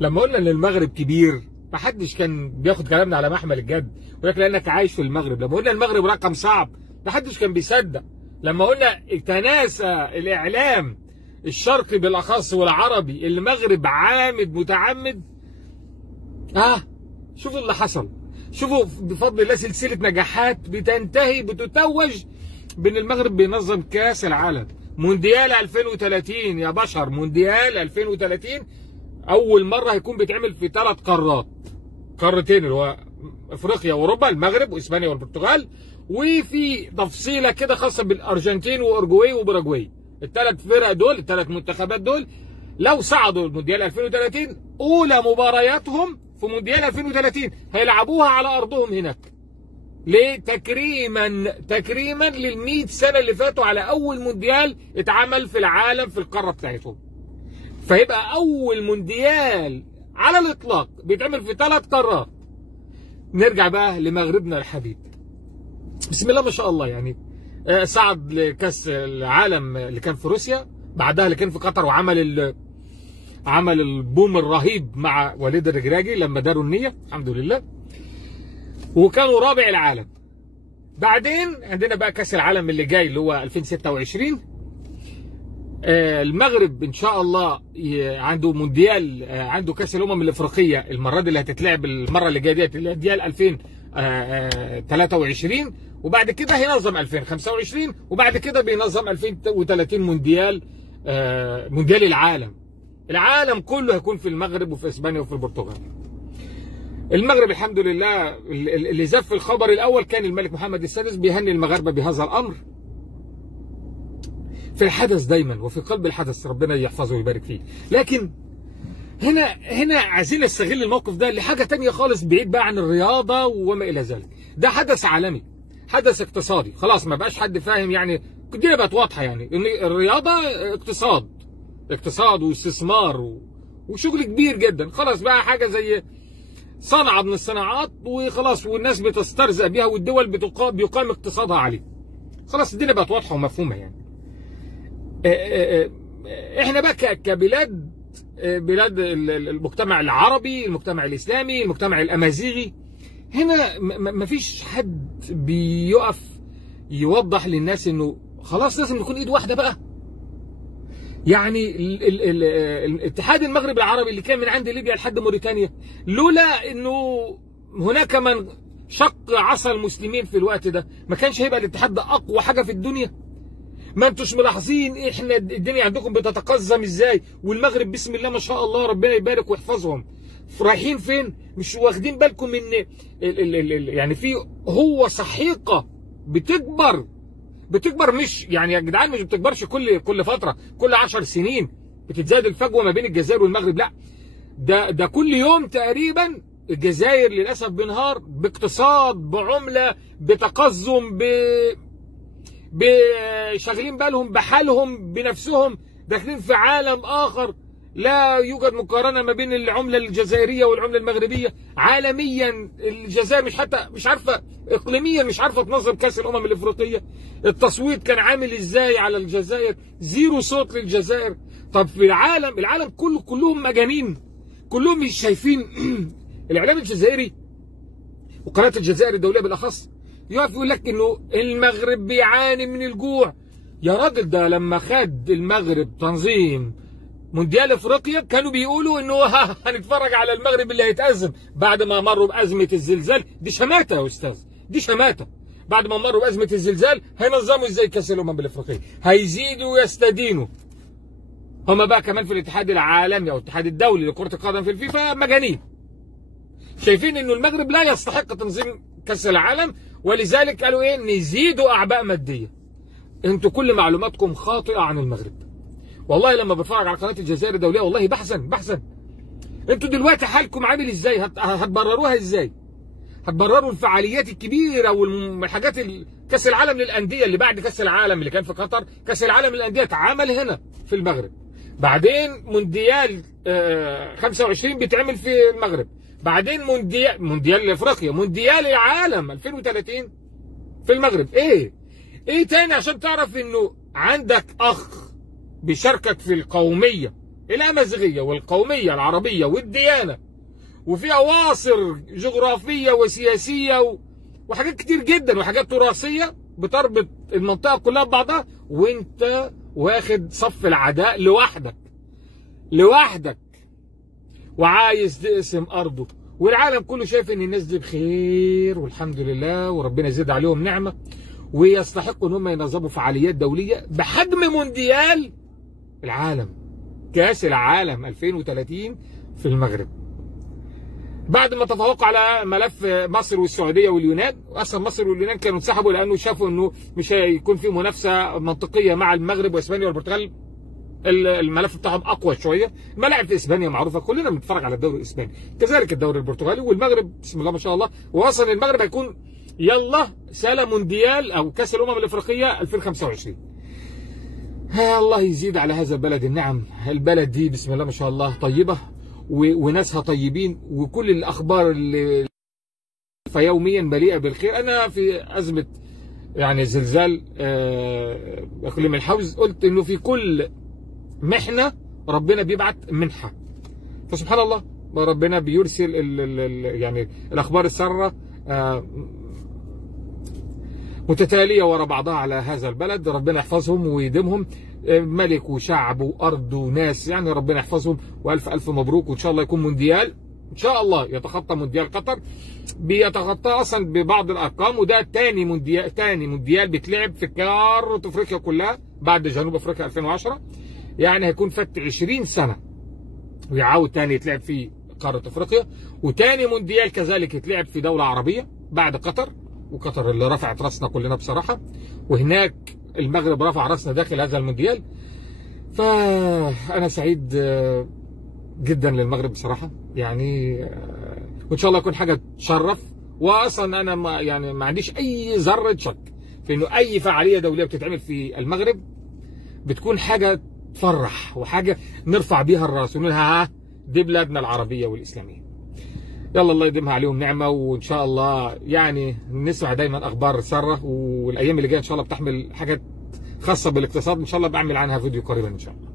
لما قلنا ان المغرب كبير ما حدش كان بياخد كلامنا على محمل الجد، ولكن لانك عايش في المغرب. لما قلنا المغرب رقم صعب ما حدش كان بيصدق. لما قلنا تناسى الاعلام الشرقي بالاخص والعربي المغرب عامد متعمد، شوفوا اللي حصل. شوفوا بفضل الله سلسله نجاحات بتنتهي بتتوج بان المغرب بينظم كاس العالم مونديال 2030 يا بشر. مونديال 2030 اول مره هيكون بيتعمل في 3 قارات، قارتين اللي هو افريقيا واوروبا، المغرب واسبانيا والبرتغال، وفي تفصيله كده خاصه بالارجنتين واورجواي وباراجواي. ال3 فرق دول، ال3 منتخبات دول لو صعدوا المونديال 2030 اولى مبارياتهم في مونديال 2030 هيلعبوها على ارضهم هناك. ليه؟ تكريما لل100 سنه اللي فاتوا على اول مونديال اتعمل في العالم في القاره بتاعتهم. فيبقى اول مونديال على الاطلاق بيتعمل في 3 قارات. نرجع بقى لمغربنا الحبيب. بسم الله ما شاء الله، يعني صعد لكاس العالم اللي كان في روسيا، بعدها اللي كان في قطر، عمل البوم الرهيب مع وليد الرجراجي لما داروا النية الحمد لله، وكانوا رابع العالم. بعدين عندنا بقى كاس العالم اللي جاي اللي هو 2026. المغرب ان شاء الله عنده مونديال، عنده كاس الامم الافريقيه المره دي اللي هتتلعب المره اللي جايه ديت مونديال 2023، وبعد كده هينظم 2025، وبعد كده بينظم 2030 مونديال العالم كله هيكون في المغرب وفي اسبانيا وفي البرتغال. المغرب الحمد لله اللي زف الخبر الاول كان الملك محمد السادس بيهني المغاربه بهذا الامر. في الحدث دايما وفي قلب الحدث ربنا يحفظه ويبارك فيه. لكن هنا عايزين نستغل الموقف ده لحاجه ثانيه خالص بعيد بقى عن الرياضه وما الى ذلك. ده حدث عالمي، حدث اقتصادي، خلاص ما بقاش حد فاهم، يعني الدنيا بقت واضحه، يعني ان الرياضه اقتصاد واستثمار وشغل كبير جدا. خلاص بقى حاجه زي صنعه من الصناعات وخلاص، والناس بتسترزق بيها والدول بيقام اقتصادها عليه. خلاص الدنيا بقت واضحه ومفهومه. يعني احنا بقى كبلاد، بلاد المجتمع العربي، المجتمع الاسلامي، المجتمع الامازيغي، هنا مفيش حد بيقف يوضح للناس انه خلاص لازم نكون ايد واحده بقى. يعني الاتحاد المغرب العربي اللي كان من عند ليبيا لحد موريتانيا، لولا انه هناك من شق عصا المسلمين في الوقت ده ما كانش هيبقى الاتحاد ده اقوى حاجه في الدنيا. ما انتوش ملاحظين احنا الدنيا عندكم بتتقزم ازاي؟ والمغرب بسم الله ما شاء الله ربنا يبارك ويحفظهم رايحين فين؟ مش واخدين بالكم ان يعني في هو صحيقه بتكبر، مش يعني يا جدعان مش بتكبرش كل فتره، كل 10 سنين بتتزايد الفجوه ما بين الجزائر والمغرب، لا ده كل يوم تقريبا. الجزائر للاسف بينهار باقتصاد، بعمله، بتقزم، شاغلين بالهم بحالهم بنفسهم، داخلين في عالم اخر لا يوجد مقارنه ما بين العمله الجزائريه والعمله المغربيه. عالميا الجزائر مش عارفه، اقليميا مش عارفه تنظم كاس الامم الافريقيه. التصويت كان عامل ازاي على الجزائر؟ 0 صوت للجزائر. طب في العالم كلهم مجانين، كلهم مش شايفين. الاعلام الجزائري وقناه الجزائر الدوليه بالاخص يقف يقول لك انه المغرب بيعاني من الجوع. يا راجل ده لما خد المغرب تنظيم مونديال افريقيا كانوا بيقولوا انه هنتفرج على المغرب اللي هيتأزم بعد ما مروا بأزمة الزلزال. دي شماتة يا استاذ، دي شماتة. بعد ما مروا بأزمة الزلزال هينظموا ازاي كاس الامم الافريقية؟ هيزيدوا ويستدينوا. هما بقى كمان في الاتحاد العالمي او الاتحاد الدولي لكرة القدم في الفيفا مجانين، شايفين انه المغرب لا يستحق تنظيم كاس العالم، ولذلك قالوا ايه؟ نزيدوا اعباء ماديه. انتوا كل معلوماتكم خاطئه عن المغرب. والله لما بتفرج على قناه الجزائر الدوليه والله بحزن. انتوا دلوقتي حالكم عامل ازاي؟ هتبرروها ازاي؟ هتبرروا الفعاليات الكبيره والحاجات كاس العالم للانديه اللي بعد كاس العالم اللي كان في قطر. كاس العالم للانديه اتعمل هنا في المغرب، بعدين مونديال 25 بيتعمل في المغرب، بعدين مونديال افريقيا، مونديال العالم 2030 في المغرب. ايه تاني عشان تعرف انه عندك اخ بيشاركك في القوميه الامازيغيه والقوميه العربيه والديانه، وفي اواصر جغرافيه وسياسيه وحاجات كتير جدا وحاجات تراثيه بتربط المنطقه كلها ببعضها، وانت واخد صف العداء لوحدك وعايز تقسم ارضه، والعالم كله شايف ان الناس دي بخير والحمد لله وربنا يزيد عليهم نعمه، ويستحقوا ان هم ينظموا فعاليات دوليه بحجم مونديال العالم، كاس العالم 2030 في المغرب. بعد ما تفوقوا على ملف مصر والسعوديه واليونان، واصلا مصر واليونان كانوا انسحبوا لانه شافوا انه مش هيكون في منافسه منطقيه مع المغرب واسبانيا والبرتغال، الملف بتاعهم اقوى شويه. الملاعب في اسبانيا معروفه، كلنا بنتفرج على الدوري الاسباني، كذلك الدوري البرتغالي والمغرب بسم الله ما شاء الله. واصلا المغرب هيكون يلا سال مونديال او كاس الامم الافريقيه 2025. الله يزيد على هذا البلد النعم. البلد دي بسم الله ما شاء الله طيبه وناسها طيبين، وكل الاخبار اللي فيوميا مليئه بالخير. انا في ازمه يعني زلزال اقليم الحوز قلت انه في كل محنه ربنا بيبعت منحه، فسبحان الله ربنا بيرسل يعني الاخبار الساره متتاليه ورا بعضها على هذا البلد. ربنا يحفظهم ويديمهم، ملك وشعب وارض وناس، يعني ربنا يحفظهم والف الف مبروك. وان شاء الله يكون مونديال ان شاء الله يتخطى مونديال قطر، بيتخطى اصلا ببعض الارقام، وده تاني مونديال بيتلعب في قاره افريقيا كلها بعد جنوب افريقيا 2010. يعني هيكون فات 20 سنه ويعاود تاني يتلعب في قاره افريقيا، وتاني مونديال كذلك يتلعب في دوله عربيه بعد قطر، وقطر اللي رفعت راسنا كلنا بصراحه، وهناك المغرب رفع راسنا داخل هذا المونديال. فانا سعيد جدا للمغرب بصراحه يعني، وان شاء الله يكون حاجه تشرف. واصلا انا ما عنديش اي ذره شك في انه اي فعاليه دوليه بتتعمل في المغرب بتكون حاجه تفرح وحاجه نرفع بيها الراس ونقول ها دي بلادنا العربيه والاسلاميه. يلا الله يديمها عليهم نعمه، وان شاء الله يعني نسمع دايما اخبار ساره، والايام اللي جايه ان شاء الله بتحمل حاجات خاصه بالاقتصاد، ان شاء الله بعمل عنها فيديو قريبا ان شاء الله.